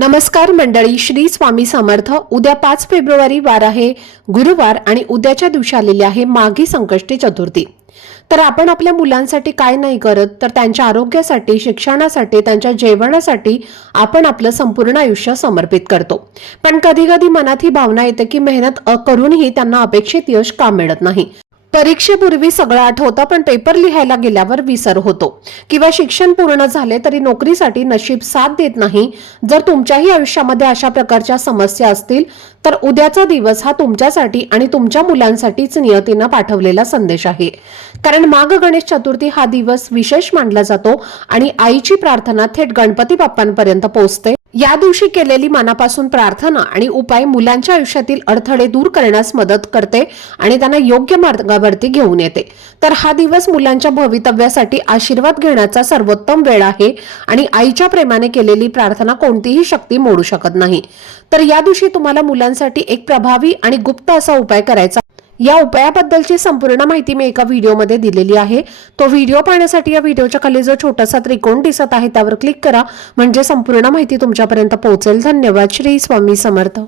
नमस्कार मंडळी, श्री स्वामी समर्थ। उद्या 5 फेब्रुवारी वार आहे गुरुवार आणि उद्याच्या दिवशी आलेली आहे माघी संकष्टी चतुर्थी। तर आपण आपल्या मुलांसाठी काय नाही करत, तर त्यांच्या आरोग्यासाठी, शिक्षणासाठी, त्यांच्या जेवणासाठी आपण आपलं संपूर्ण आयुष्य समर्पित करतो। पण कधी कधी मनात ही भावना येते की मेहनत करूनही त्यांना अपेक्षित यश का मिळत नाही। परीक्षेपूर्वी सगळं आठवतं, पण पेपर लिहायला गेल्यावर विसर होतो, किंवा शिक्षण पूर्ण झाले तरी नोकरीसाठी नशीब साथ देत नाही। जर तुमच्याही आयुष्यामध्ये अशा प्रकारच्या समस्या असतील तर उद्याचा दिवस हा तुमच्यासाठी आणि तुमच्या मुलांसाठीच नियतीनं पाठवलेला संदेश आहे। कारण माघ गणेश चतुर्थी हा दिवस विशेष मानला जातो आणि आईची प्रार्थना थेट गणपती बाप्पांपर्यंत पोहोचते। या दिवशी केलेली मनापासून प्रार्थना आणि उपाय मुलांच्या आयुष्यातील अडथळे दूर करण्यास मदत करते आणि त्यांना योग्य मार्गावरती घेऊन येते। तर हा दिवस मुलांच्या भवितव्यासाठी आशीर्वाद घेण्याचा सर्वोत्तम वेळ आहे आणि आईच्या प्रेमाने केलेली प्रार्थना कोणतीही शक्ती मोडू शकत नाही। तर या दिवशी तुम्हाला मुलांसाठी एक प्रभावी आणि गुप्त असा उपाय करायचा। या उपायाबद्दलची संपूर्ण माहिती मी एका व्हिडिओमध्ये दिलेली आहे। तो व्हिडिओ पाहण्यासाठी या व्हिडिओच्या खाली जो छोटासा त्रिकोण दिसत आहे त्यावर क्लिक करा, म्हणजे संपूर्ण माहिती तुमच्यापर्यंत पोहोचेल। धन्यवाद। श्री स्वामी समर्थ।